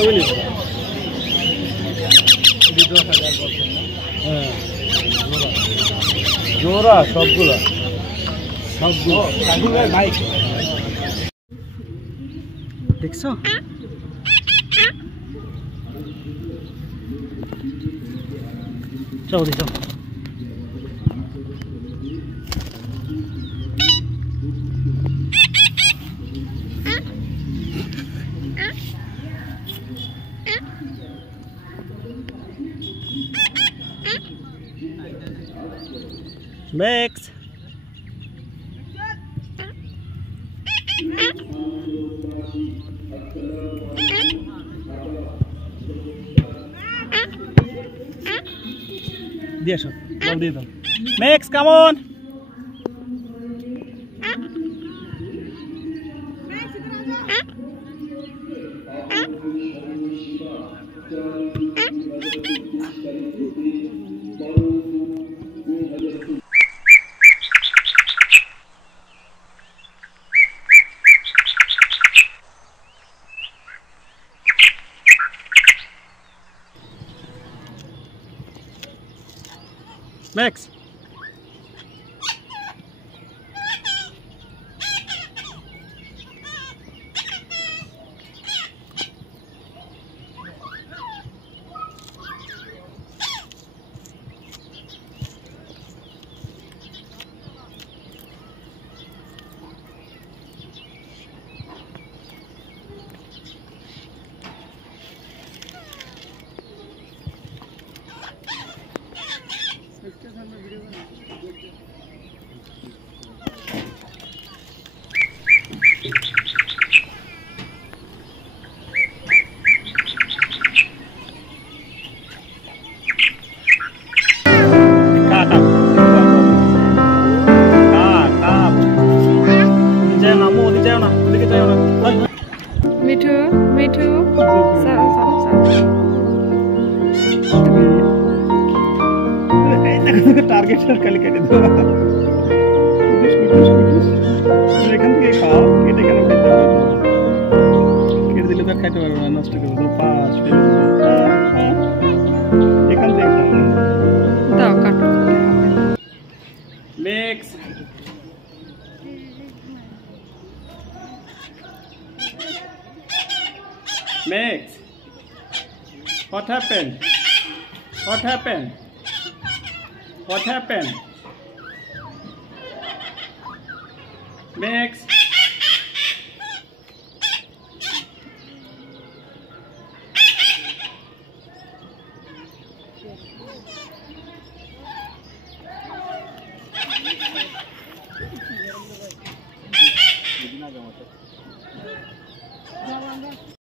সবই নিব। হ্যাঁ জোড়া সবগুলা বাইক দেখছো? চল দেখো Max. দিয়ে আসো বল দিয়ে দাও Max come on Max Mithu Mithu টার্গেট খালি কেটে দেবো এখান থেকে খাও কেটে কেন কেটে দিলে তো খাইতে পারবে না নষ্ট করে দেবো পাঁচ এখান থেকে খাও দাও কাটো Max Max what happened what happened what happened Max